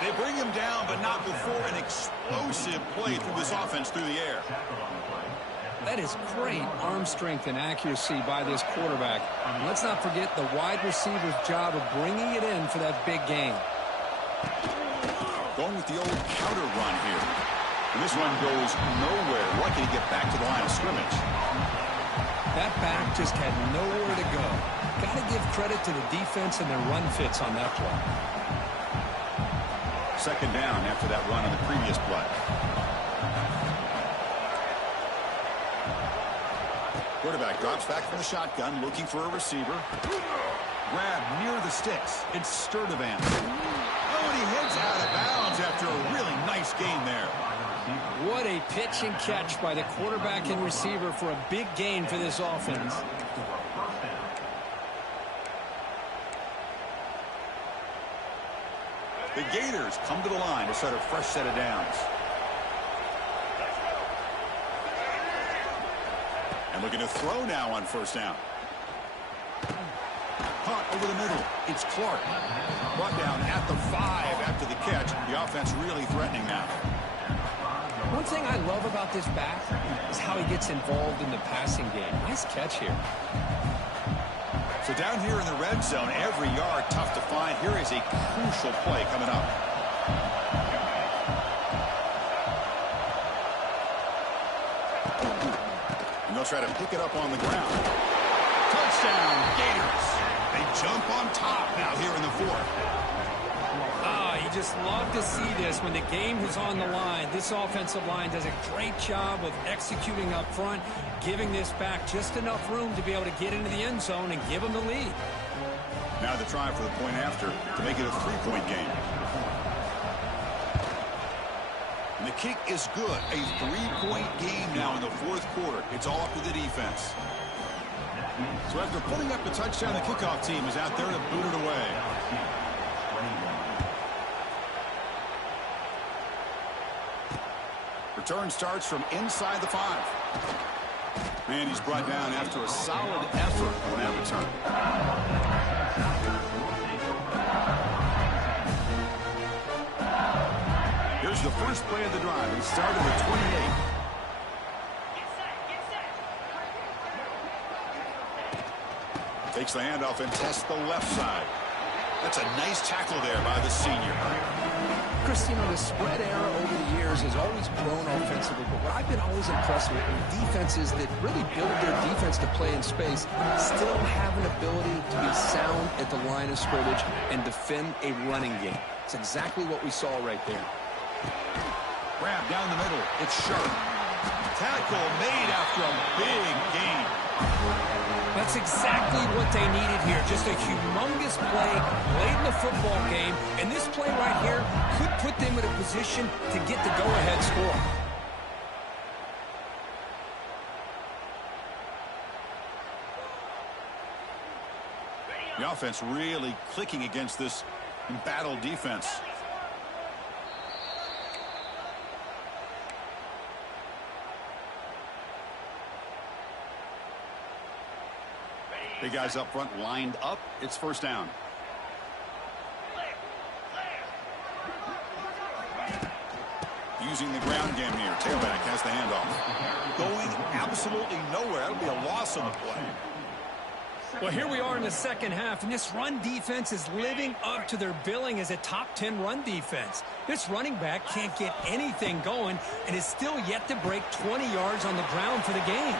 They bring him down, but not before an explosive play through this offense through the air. That is great arm strength and accuracy by this quarterback. And let's not forget the wide receiver's job of bringing it in for that big game. Going with the old counter run here. And this one goes nowhere. Lucky to get back to the line of scrimmage. That back just had nowhere to go. Got to give credit to the defense and their run fits on that play. 2nd down after that run on the previous play. Quarterback drops back from the shotgun, looking for a receiver. Grab near the sticks. It's Sturdivant. Oh, and he heads out of bounds after a really nice gain there. What a pitch and catch by the quarterback and receiver for a big gain for this offense. The Gators come to the line to start a fresh set of downs. And looking to throw now on first down. Caught over the middle. It's Clark. Brought down at the 5 after the catch. The offense really threatening now. One thing I love about this back is how he gets involved in the passing game. Nice catch here. So down here in the red zone, every yard tough to find. Here is a crucial play coming up. And they'll try to pick it up on the ground. Touchdown, Gators. They jump on top now here in the 4th. You just love to see this when the game is on the line. This offensive line does a great job of executing up front, giving this back just enough room to be able to get into the end zone and give them the lead. Now the try for the point after to make it a 3-point game. And the kick is good. A 3-point game now in the 4th quarter. It's all up to the defense. So after putting up the touchdown, the kickoff team is out there to boot it away. Return starts from inside the 5. And he's brought down after a solid effort on that return. Here's the first play of the drive. It started at 28. Takes the handoff and tests the left side. That's a nice tackle there by the senior. Chris, you know, the spread era over the years has always grown offensively, but what I've been always impressed with are defenses that really build their defense to play in space still have an ability to be sound at the line of scrimmage and defend a running game. It's exactly what we saw right there. Grab down the middle. It's sharp. Tackle made after a big gain. That's exactly what they needed here. Just a humongous play late in the football game. And this play right here could put them in a position to get the go-ahead score. The offense really clicking against this embattled defense. Big guys up front lined up. It's first down. Using the ground game here. Tailback has the handoff. Going absolutely nowhere. That would be a loss on the play. Well, here we are in the second half, and this run defense is living up to their billing as a top 10 run defense. This running back can't get anything going and is still yet to break 20 yards on the ground for the game.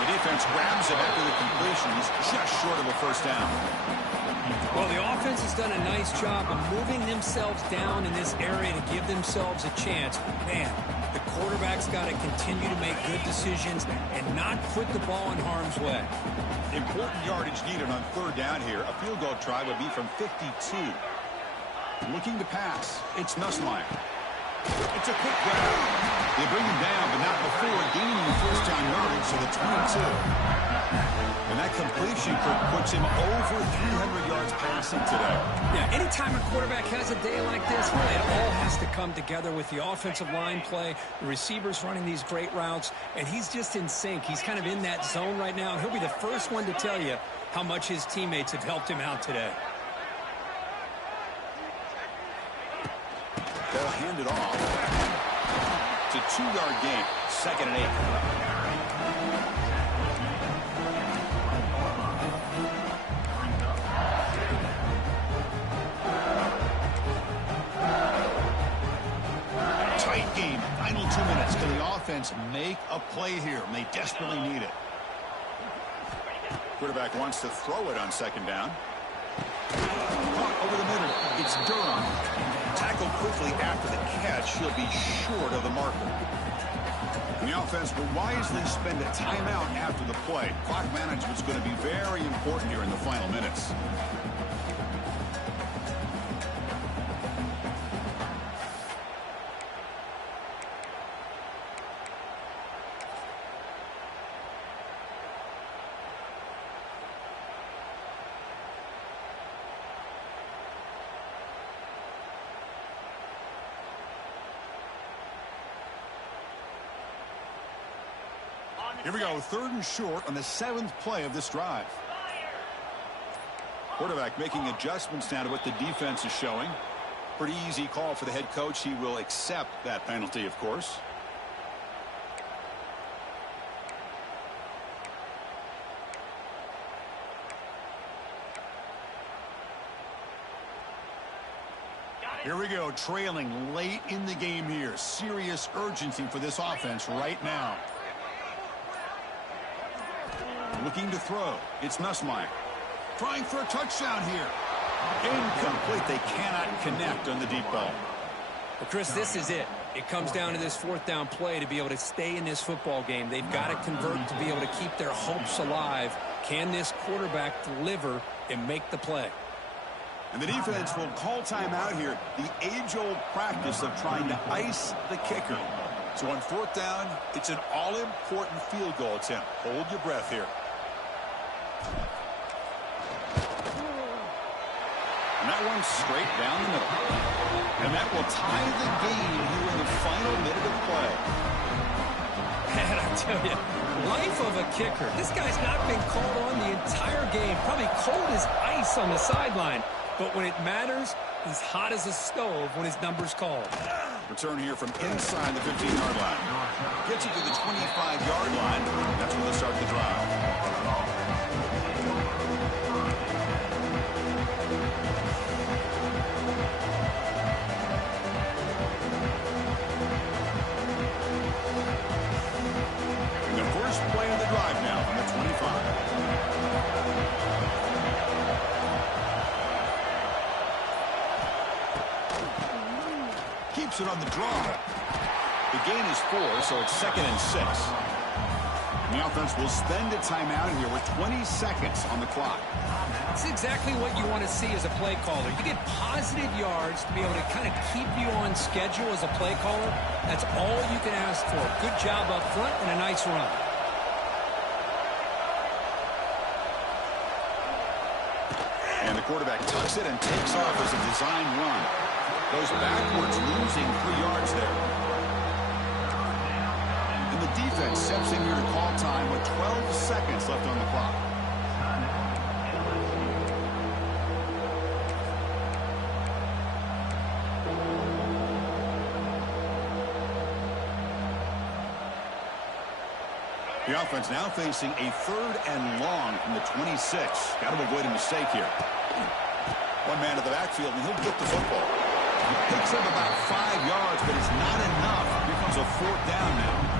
The defense grabs it after the completion. He's just short of a first down. Well, the offense has done a nice job of moving themselves down in this area to give themselves a chance. Man, the quarterback's got to continue to make good decisions and not put the ball in harm's way. Important yardage needed on third down here. A field goal try would be from 52. Looking to pass. It's Nussmeier. It's a quick grab. They bring him down, but not before gaining the first down yardage to the 22. And that completion puts him over 300 yards passing today. Yeah, anytime a quarterback has a day like this, really, it all has to come together with the offensive line play, the receivers running these great routes, and he's just in sync. He's kind of in that zone right now, and he'll be the first one to tell you how much his teammates have helped him out today. They'll hand it off. It's a 2-yard gain. 2nd and 8. Tight game. Final 2 minutes. Can the offense make a play here? And they desperately need it. Quarterback wants to throw it on second down. Caught over the middle. It's Durham. Tackled quickly after the catch. He'll be short of the marker. The offense will wisely spend a timeout after the play. Clock management is going to be very important here in the final minutes. Here we go, 3rd and short on the 7th play of this drive. Quarterback making adjustments now to what the defense is showing. Pretty easy call for the head coach. He will accept that penalty, of course. Here we go, trailing late in the game here. Serious urgency for this offense right now. Looking to throw. It's Nussmeier. Trying for a touchdown here. Incomplete. They cannot connect on the deep ball. Well, Chris, this is it. It comes down to this 4th down play to be able to stay in this football game. They've got to convert to be able to keep their hopes alive. Can this quarterback deliver and make the play? And the defense will call timeout here. The age-old practice of trying to ice the kicker. So on 4th down, it's an all-important field goal attempt. Hold your breath here. And that one's straight down the middle. And that will tie the game here in the final minute of play. And I tell you, life of a kicker. This guy's not been called on the entire game. Probably cold as ice on the sideline. But when it matters, he's hot as a stove when his number's called. Return here from inside the 15-yard line. Gets it to the 25-yard line. That's where they start the drive. And the first play of the drive now from the 25. Keeps it on the draw. The gain is 4, so it's 2nd and 6. And the offense will spend a timeout here with 20 seconds on the clock. That's exactly what you want to see as a play caller. You get positive yards to be able to kind of keep you on schedule as a play caller. That's all you can ask for. Good job up front and a nice run. And the quarterback tucks it and takes off as a design run. Goes backwards, losing 3 yards there. And the defense steps in here to call time with 12 seconds left on the clock. The offense now facing a 3rd and long from the 26. Got to avoid a mistake here. One man to the backfield, and he'll get the football. He picks up about 5 yards, but it's not enough. Here comes a 4th down now.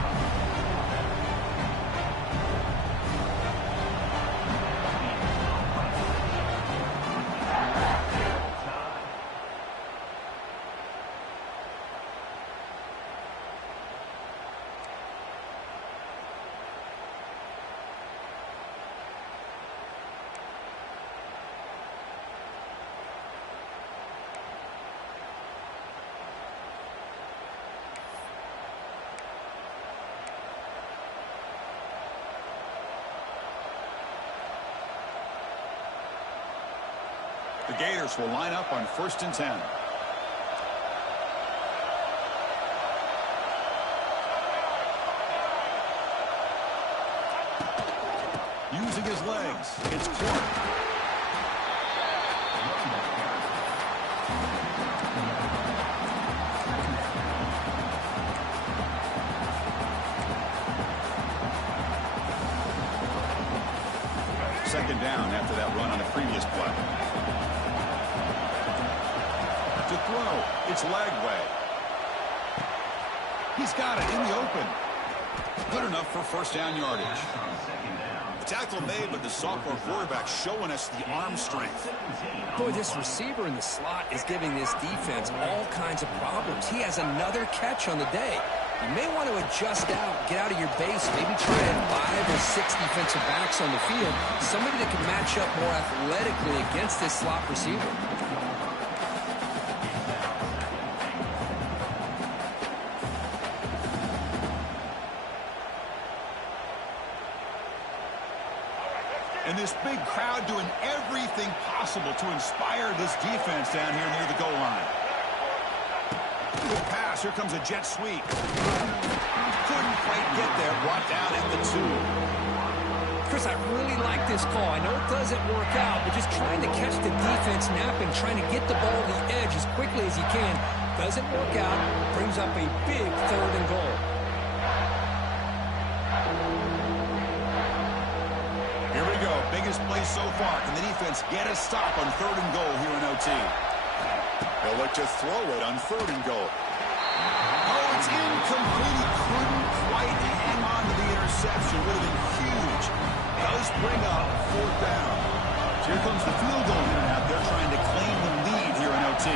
The Gators will line up on 1st and 10. Using his legs, it's Clark. Second down after that run on the previous play. To throw, it's Lagway. He's got it in the open. Good enough for 1st down yardage. The tackle made, but the sophomore quarterback showing us the arm strength. Boy, this receiver in the slot is giving this defense all kinds of problems. He has another catch on the day. You may want to adjust out, get out of your base, maybe try to have 5 or 6 defensive backs on the field, somebody that can match up more athletically against this slot receiver. And this big crowd doing everything possible to inspire this defense down here near the goal line. Good pass. Here comes a jet sweep. Couldn't quite get there. Brought down at the 2. Chris, I really like this call. I know it doesn't work out, but just trying to catch the defense napping, trying to get the ball to the edge as quickly as you can. Doesn't work out. Brings up a big 3rd and goal. Here we go. Biggest play so far. Can the defense get a stop on 3rd and goal here in OT? They'll look to throw it on 3rd and goal. Oh, it's incomplete. He couldn't quite hang on to the interception. Would have been huge. Does bring up 4th down. So here comes the field goal unit out there trying to claim the lead here in OT.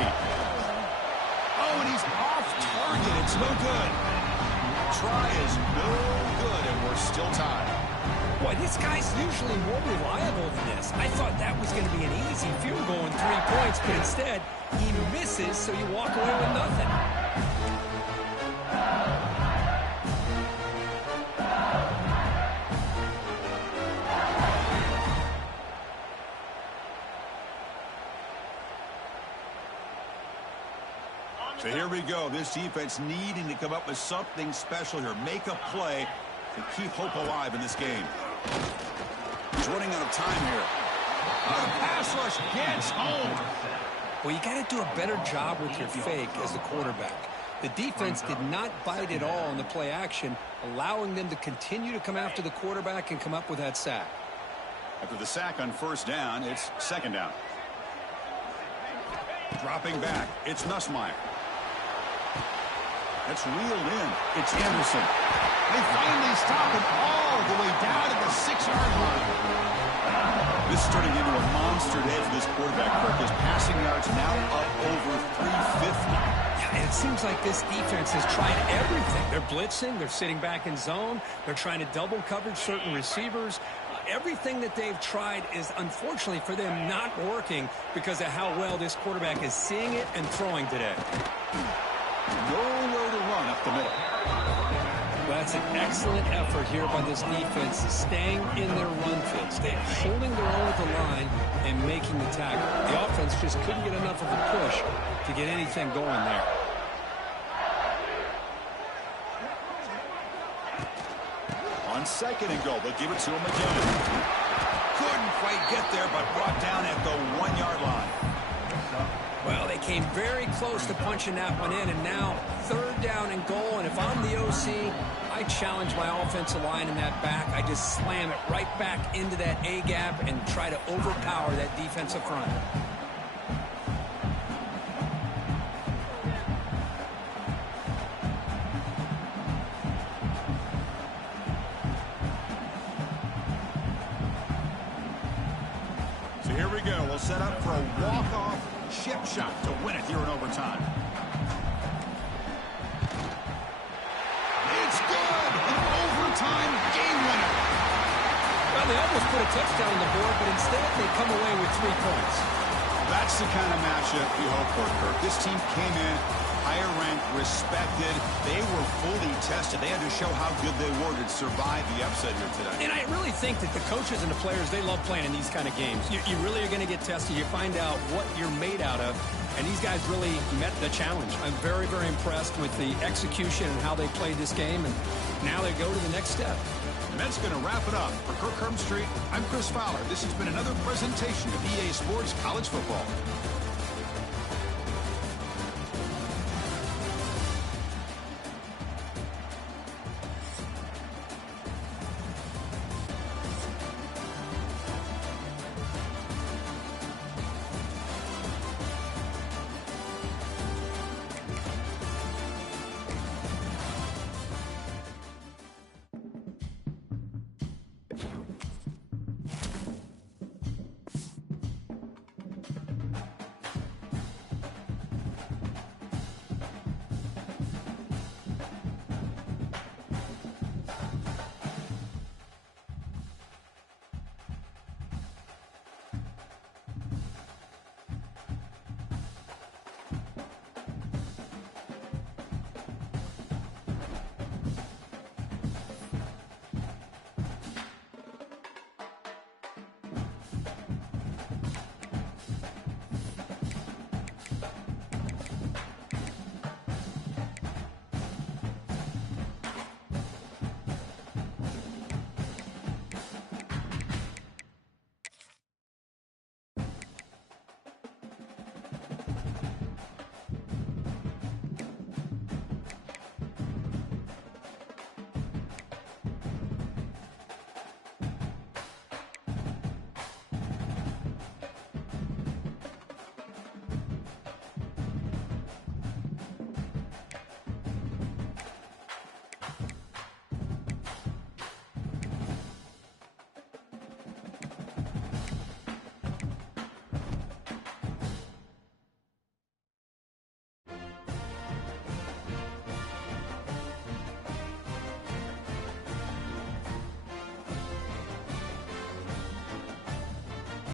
Oh, and he's off target. It's no good. Try is no good, and we're still tied. Boy, this guy's usually more reliable than this. I thought that was going to be an easy field goal and 3 points, but instead, he misses, so you walk away with nothing. So here we go. This defense needing to come up with something special here. Make a play to keep hope alive in this game. He's running out of time here. The pass rush gets home. Well, you got to do a better job with your fake as the quarterback. The defense did not bite at all on the play action, allowing them to continue to come after the quarterback and come up with that sack. After the sack on 1st down, it's 2nd down. Dropping back, it's Nussmeier. That's reeled in. It's Anderson. They finally stop him all the way down to the 6-yard line. This is turning into a monster day for this quarterback, Kirk. His passing yards now up over 350. Yeah, and it seems like this defense has tried everything. They're blitzing. They're sitting back in zone. They're trying to double coverage certain receivers. Everything that they've tried is, unfortunately for them, not working because of how well this quarterback is seeing it and throwing today. Nowhere to run up the middle. Well, that's an excellent effort here by this defense, staying in their run fits. They're holding their own at the line and making the tackle. The offense just couldn't get enough of a push to get anything going there. On 2nd and goal, they'll give it to him again. Couldn't quite get there, but brought down at the 1-yard line. Well, they came very close to punching that one in, and now 3rd down and goal. And if I'm the OC, I challenge my offensive line in that back. I just slam it right back into that A-gap and try to overpower that defensive front. So here we go. We'll set up for a walk-off chip shot to win it here in overtime. It's good! An overtime game winner! Well, they almost put a touchdown on the board, but instead they come away with 3 points. That's the kind of matchup we hope for, Kirk. This team came in higher ranked, respected. They were fully tested. They had to show how good they were to survive the upset here today. And I really think that the coaches and the players, they love playing in these kind of games. You really are going to get tested. You find out what you're made out of. And these guys really met the challenge. I'm very, very impressed with the execution and how they played this game. And now they go to the next step. And that's going to wrap it up. For Kirk Street, I'm Chris Fowler. This has been another presentation of EA Sports College Football.